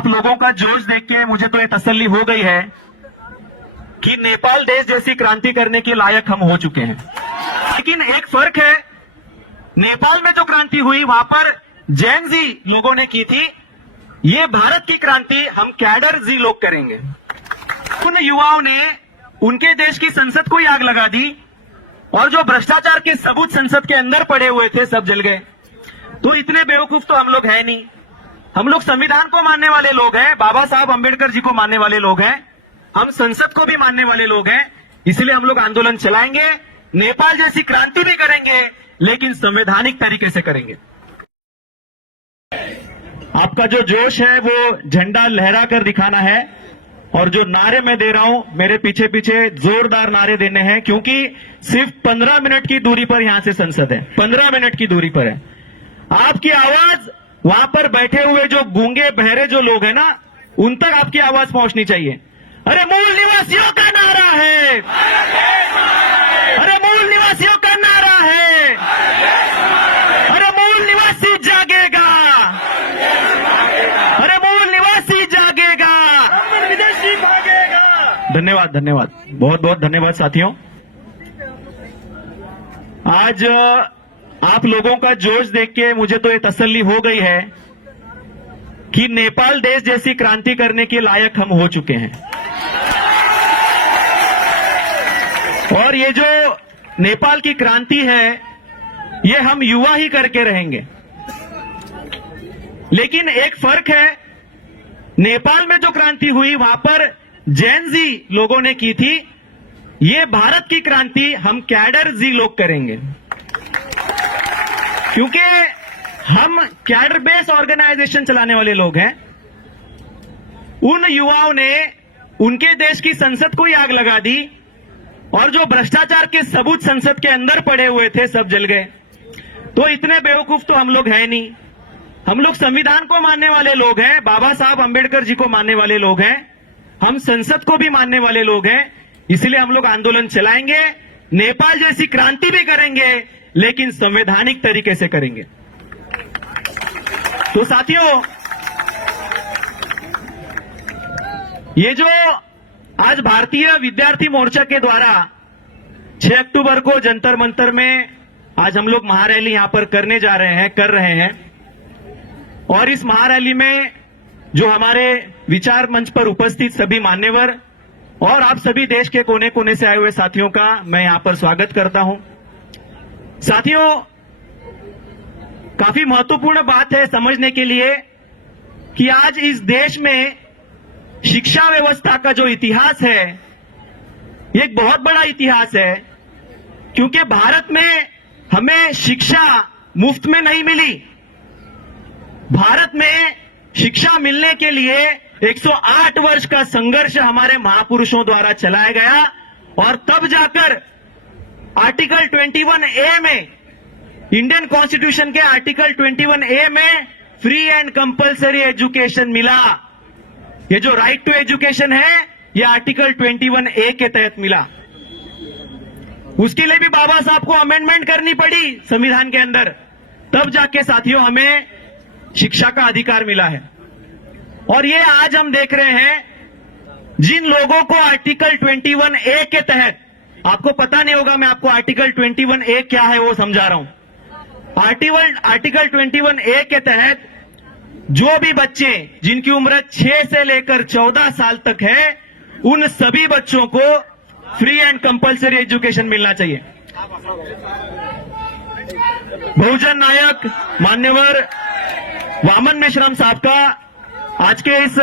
आप लोगों का जोश देख के मुझे तो ये तसल्ली हो गई है कि नेपाल देश जैसी क्रांति करने के लायक हम हो चुके हैं। लेकिन एक फर्क है, नेपाल में जो क्रांति हुई वहां पर जैन जी लोगों ने की थी, ये भारत की क्रांति हम कैडर जी लोग करेंगे। उन युवाओं ने उनके देश की संसद को ही आग लगा दी और जो भ्रष्टाचार के सबूत संसद के अंदर पड़े हुए थे सब जल गए। तो इतने बेवकूफ तो हम लोग हैं नहीं। हम लोग संविधान को मानने वाले लोग हैं, बाबा साहब अंबेडकर जी को मानने वाले लोग हैं, हम संसद को भी मानने वाले लोग हैं। इसलिए हम लोग आंदोलन चलाएंगे, नेपाल जैसी क्रांति भी करेंगे, लेकिन संवैधानिक तरीके से करेंगे। आपका जो जोश है वो झंडा लहरा कर दिखाना है और जो नारे मैं दे रहा हूं, मेरे पीछे पीछे जोरदार नारे देने हैं, क्योंकि सिर्फ 15 मिनट की दूरी पर यहां से संसद है, 15 मिनट की दूरी पर है। आपकी आवाज वहां पर बैठे हुए जो गूंगे बहरे जो लोग हैं ना, उन तक आपकी आवाज पहुंचनी चाहिए। अरे मूल निवासियों का नारा है, अरे मूल निवासियों का नारा है, अरे मूल निवासी जागेगा, अरे मूल निवासी जागेगा, विदेशी भागेगा। धन्यवाद, धन्यवाद, बहुत बहुत धन्यवाद साथियों। आज आप लोगों का जोश देख के मुझे तो ये तसल्ली हो गई है कि नेपाल देश जैसी क्रांति करने के लायक हम हो चुके हैं। और ये जो नेपाल की क्रांति है, ये हम युवा ही करके रहेंगे। लेकिन एक फर्क है, नेपाल में जो क्रांति हुई वहां पर जैन जी लोगों ने की थी, ये भारत की क्रांति हम कैडर जी लोग करेंगे। क्योंकि हम कैडर बेस ऑर्गेनाइजेशन चलाने वाले लोग हैं। उन युवाओं ने उनके देश की संसद को ही आग लगा दी और जो भ्रष्टाचार के सबूत संसद के अंदर पड़े हुए थे सब जल गए। तो इतने बेवकूफ तो हम लोग हैं नहीं। हम लोग संविधान को मानने वाले लोग हैं, बाबा साहब अंबेडकर जी को मानने वाले लोग हैं, हम संसद को भी मानने वाले लोग हैं। इसलिए हम लोग आंदोलन चलाएंगे, नेपाल जैसी क्रांति भी करेंगे, लेकिन संवैधानिक तरीके से करेंगे। तो साथियों, ये जो आज भारतीय विद्यार्थी मोर्चा के द्वारा 6 अक्टूबर को जंतर मंतर में आज हम लोग महारैली यहां पर करने जा रहे हैं, कर रहे हैं। और इस महारैली में जो हमारे विचार मंच पर उपस्थित सभी मान्यवर और आप सभी देश के कोने कोने से आए हुए साथियों का मैं यहां पर स्वागत करता हूं। साथियों, काफी महत्वपूर्ण बात है समझने के लिए कि आज इस देश में शिक्षा व्यवस्था का जो इतिहास है, ये एक बहुत बड़ा इतिहास है। क्योंकि भारत में हमें शिक्षा मुफ्त में नहीं मिली। भारत में शिक्षा मिलने के लिए 108 वर्ष का संघर्ष हमारे महापुरुषों द्वारा चलाया गया और तब जाकर आर्टिकल 21A में, इंडियन कॉन्स्टिट्यूशन के आर्टिकल 21A में फ्री एंड कंपल्सरी एजुकेशन मिला। ये जो राइट टू एजुकेशन है, ये आर्टिकल 21A के तहत मिला। उसके लिए भी बाबा साहब को अमेंडमेंट करनी पड़ी संविधान के अंदर, तब जाके साथियों हमें शिक्षा का अधिकार मिला है। और ये आज हम देख रहे हैं, जिन लोगों को आर्टिकल 21A के तहत, आपको पता नहीं होगा, मैं आपको आर्टिकल 21A क्या है वो समझा रहा हूं। आर्टिकल 21A के तहत जो भी बच्चे जिनकी उम्र 6 से लेकर 14 साल तक है, उन सभी बच्चों को फ्री एंड कंपल्सरी एजुकेशन मिलना चाहिए। बहुजन नायक मान्यवर वामन मेश्राम साहब का आज के इस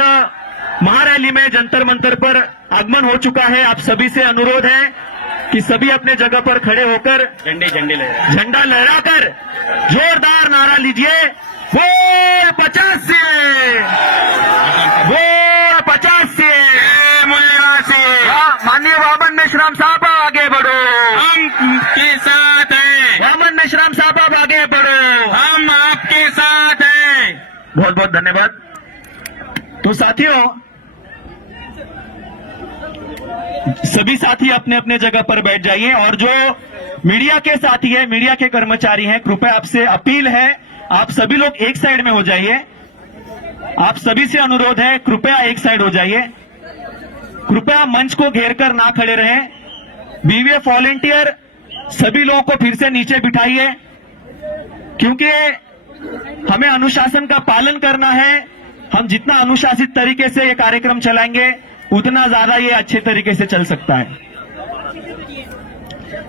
महारैली में जंतर मंतर पर आगमन हो चुका है। आप सभी से अनुरोध है कि सभी अपने जगह पर खड़े होकर झंडा लहराकर जोरदार नारा लीजिए, वोट 50 से, वोट 50 से, माननीय वामन मेश्राम साहब आगे बढ़ो, हम के साथ हैं। वामन मेश्राम साहब आप आगे बढ़ो, हम आपके साथ हैं। बहुत बहुत धन्यवाद। तो साथियों, सभी साथी अपने अपने जगह पर बैठ जाइए और जो मीडिया के साथी हैं, मीडिया के कर्मचारी हैं, कृपया आपसे अपील है, आप सभी लोग एक साइड में हो जाइए। आप सभी से अनुरोध है, कृपया एक साइड हो जाइए, कृपया मंच को घेर कर ना खड़े रहें। बीवीएफ वॉलेंटियर सभी लोगों को फिर से नीचे बिठाइए, क्योंकि हमें अनुशासन का पालन करना है। हम जितना अनुशासित तरीके से ये कार्यक्रम चलाएंगे उतना ज्यादा ये अच्छे तरीके से चल सकता है।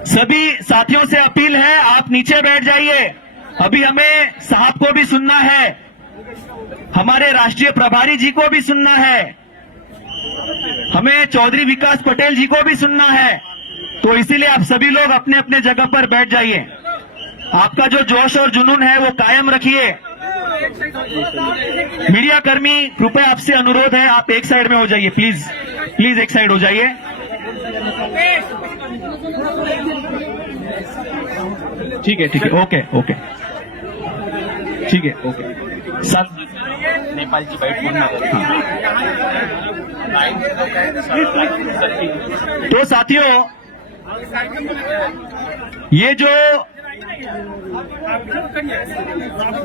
सभी साथियों से अपील है, आप नीचे बैठ जाइए। अभी हमें साहब को भी सुनना है, हमारे राष्ट्रीय प्रभारी जी को भी सुनना है, हमें चौधरी विकास पटेल जी को भी सुनना है। तो इसीलिए आप सभी लोग अपने अपने जगह पर बैठ जाइए। आपका जो जोश और जुनून है वो कायम रखिए। मीडिया कर्मी, कृपया आपसे अनुरोध है, आप एक साइड में हो जाइए, प्लीज प्लीज एक साइड हो जाइए। ठीक है, ओके ओके, ठीक है, ओके। सब नेपाल की बाइट बोलना। तो साथियों, ये जो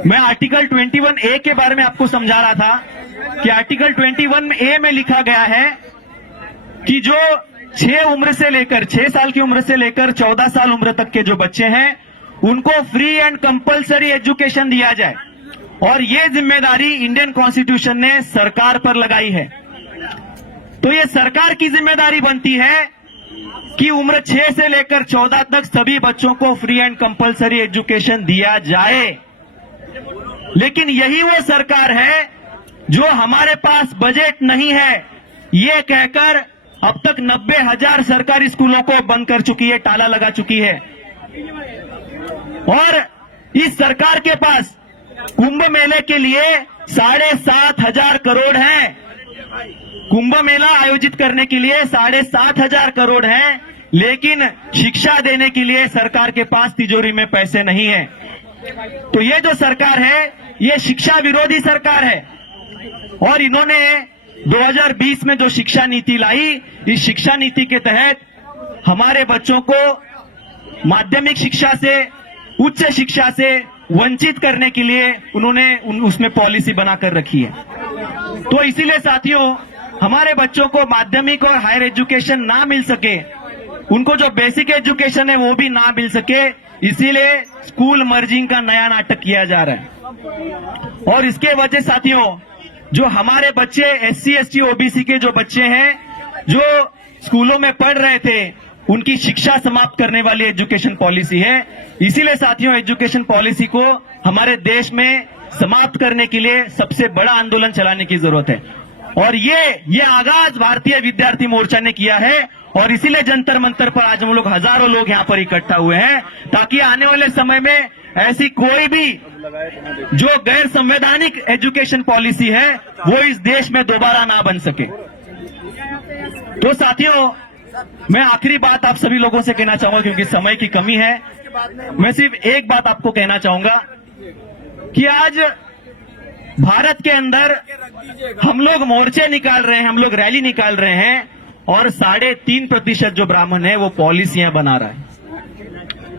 मैं आर्टिकल 21A के बारे में आपको समझा रहा था कि आर्टिकल 21A में लिखा गया है कि जो 6 साल की उम्र से लेकर 14 साल उम्र तक के जो बच्चे हैं उनको फ्री एंड कंपलसरी एजुकेशन दिया जाए, और ये जिम्मेदारी इंडियन कॉन्स्टिट्यूशन ने सरकार पर लगाई है। तो ये सरकार की जिम्मेदारी बनती है कि उम्र 6 से लेकर 14 तक सभी बच्चों को फ्री एंड कंपलसरी एजुकेशन दिया जाए। लेकिन यही वो सरकार है जो हमारे पास बजट नहीं है ये कहकर अब तक 90,000 सरकारी स्कूलों को बंद कर चुकी है, ताला लगा चुकी है। और इस सरकार के पास कुंभ मेले के लिए 7,500 करोड़ है। कुंभ मेला आयोजित करने के लिए 7,500 करोड़ है, लेकिन शिक्षा देने के लिए सरकार के पास तिजोरी में पैसे नहीं है। तो ये जो सरकार है ये शिक्षा विरोधी सरकार है, और इन्होंने 2020 में जो शिक्षा नीति लाई, इस शिक्षा नीति के तहत हमारे बच्चों को माध्यमिक शिक्षा से, उच्च शिक्षा से वंचित करने के लिए उन्होंने उसमें पॉलिसी बनाकर रखी है। तो इसीलिए साथियों, हमारे बच्चों को माध्यमिक और हायर एजुकेशन ना मिल सके, उनको जो बेसिक एजुकेशन है वो भी ना मिल सके, इसीलिए स्कूल मर्जिंग का नया नाटक किया जा रहा है। और इसके वजह साथियों, जो हमारे बच्चे SC ST OBC के जो बच्चे हैं जो स्कूलों में पढ़ रहे थे, उनकी शिक्षा समाप्त करने वाली एजुकेशन पॉलिसी है। इसीलिए साथियों, एजुकेशन पॉलिसी को हमारे देश में समाप्त करने के लिए सबसे बड़ा आंदोलन चलाने की जरूरत है। और ये आगाज भारतीय विद्यार्थी मोर्चा ने किया है, और इसीलिए जंतर मंतर पर आज हम लोग हजारों लोग यहाँ पर इकट्ठा हुए हैं, ताकि आने वाले समय में ऐसी कोई भी जो गैर संवैधानिक एजुकेशन पॉलिसी है वो इस देश में दोबारा ना बन सके। तो साथियों, मैं आखिरी बात आप सभी लोगों से कहना चाहूंगा, क्योंकि समय की कमी है। मैं सिर्फ एक बात आपको कहना चाहूंगा कि आज भारत के अंदर हम लोग मोर्चे निकाल रहे हैं, हम लोग रैली निकाल रहे हैं, और 3.5% जो ब्राह्मण है वो पॉलिसियां बना रहा है।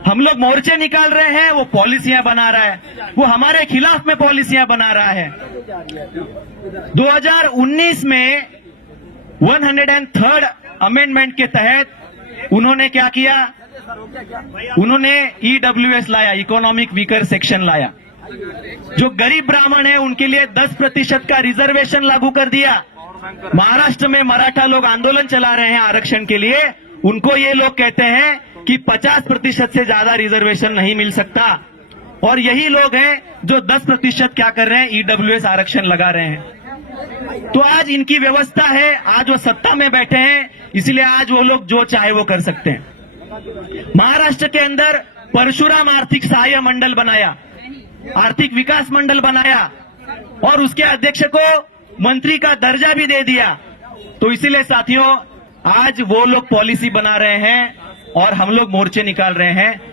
हम लोग मोर्चे निकाल रहे हैं, वो पॉलिसियां बना रहा है, वो हमारे खिलाफ में पॉलिसियां बना रहा है। 2019 में 103rd अमेंडमेंट के तहत उन्होंने क्या किया, उन्होंने EWS लाया, इकोनॉमिक वीकर सेक्शन लाया। जो गरीब ब्राह्मण है उनके लिए 10% का रिजर्वेशन लागू कर दिया। महाराष्ट्र में मराठा लोग आंदोलन चला रहे हैं आरक्षण के लिए, उनको ये लोग कहते हैं कि 50% से ज्यादा रिजर्वेशन नहीं मिल सकता, और यही लोग हैं जो 10% क्या कर रहे हैं, EWS आरक्षण लगा रहे हैं। तो आज इनकी व्यवस्था है, आज वो सत्ता में बैठे हैं, इसलिए आज वो लोग जो चाहे वो कर सकते हैं। महाराष्ट्र के अंदर परशुराम आर्थिक सहाय्य मंडल बनाया, आर्थिक विकास मंडल बनाया, और उसके अध्यक्ष को मंत्री का दर्जा भी दे दिया। तो इसीलिए साथियों, आज वो लोग पॉलिसी बना रहे हैं और हम लोग मोर्चे निकाल रहे हैं।